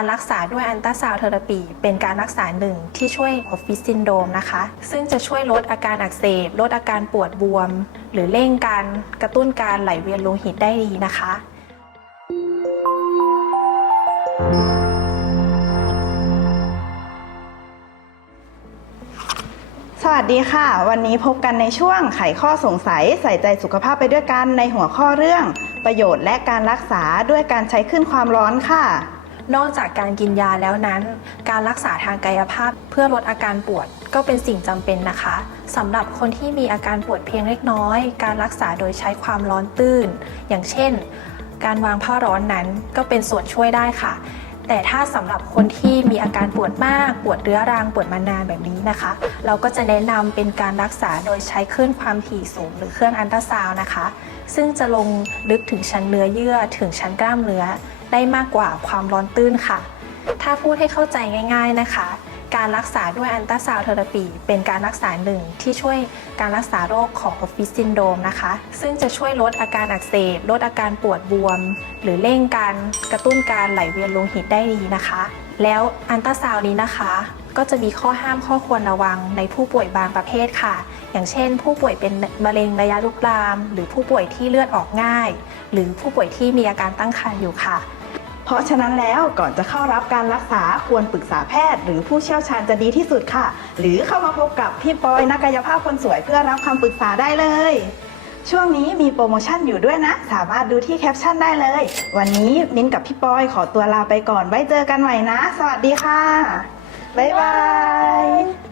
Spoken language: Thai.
การรักษาด้วยอันตราซาวเทอราปี เป็นการรักษาหนึ่งที่ช่วยออฟฟิศซินโดมนะคะ ซึ่งจะช่วยลดอาการอักเสบ ลดอาการปวดบวม หรือเร่งการกระตุ้นการไหลเวียนโลหิตได้ดีนะคะ สวัสดีค่ะ วันนี้พบกันในช่วงไขข้อสงสัยใส่ใจสุขภาพไปด้วยกันในหัวข้อเรื่อง ประโยชน์และการรักษาด้วยการใช้ขึ้นความร้อนค่ะ นอกจากการกินยาแล้วนั้น การรักษาทางกายภาพเพื่อลดอาการปวดก็เป็นสิ่งจำเป็นนะคะสำหรับคนที่มีอาการปวดเพียงเล็กน้อย การรักษาโดยใช้ความร้อนตื้น อย่างเช่น การวางผ้าร้อนนั้นก็เป็นส่วนช่วยได้ค่ะ แต่ถ้าสำหรับคนที่มีอาการปวดมาก ปวดเรื้อรังปวดมานานแบบนี้นะคะ เราก็จะแนะนำเป็นการรักษาโดยใช้เครื่องความถี่สูง หรือเครื่องอันตราซาวนะคะ ซึ่งจะลงลึกถึงชั้นเนื้อเยื่อถึงชั้นกล้ามเนื้อ ได้มากกว่าความร้อนตื้นค่ะ ถ้าพูดให้เข้าใจง่าย ๆนะคะ การรักษาด้วยอันตราซาวเทอราปีเป็นการรักษาหนึ่งที่ช่วยการรักษาโรคของออฟฟิศซินโดมนะคะ ซึ่งจะช่วยลดอาการอักเสบ ลดอาการปวดบวม หรือเร่งการกระตุ้นการไหลเวียนโลหิตได้ดีนะคะ แล้วอันตราซาวนี้นะคะก็จะมีข้อห้ามข้อควรระวังในผู้ป่วยบางประเภทค่ะ อย่างเช่น ผู้ป่วยเป็นมะเร็งระยะลุกลาม หรือผู้ป่วยที่เลือดออกง่าย หรือผู้ป่วยที่มีอาการตั้งครรภ์อยู่ค่ะ เพราะฉะนั้นแล้วก่อนจะเข้ารับการรักษาควรปรึกษาแพทย์ หรือผู้เชี่ยวชาญจะดีที่สุดค่ะ หรือเข้ามาพบกับพี่ปอยนักกายภาพคนสวยเพื่อรับคำปรึกษาได้เลย ช่วงนี้มีโปรโมชั่นอยู่ด้วยนะ สามารถดูที่แคปชั่นได้เลย วันนี้มิ้นกับพี่ปอยขอตัวลาไปก่อนไว้เจอกันใหม่นะ สวัสดีค่ะบ๊ายบาย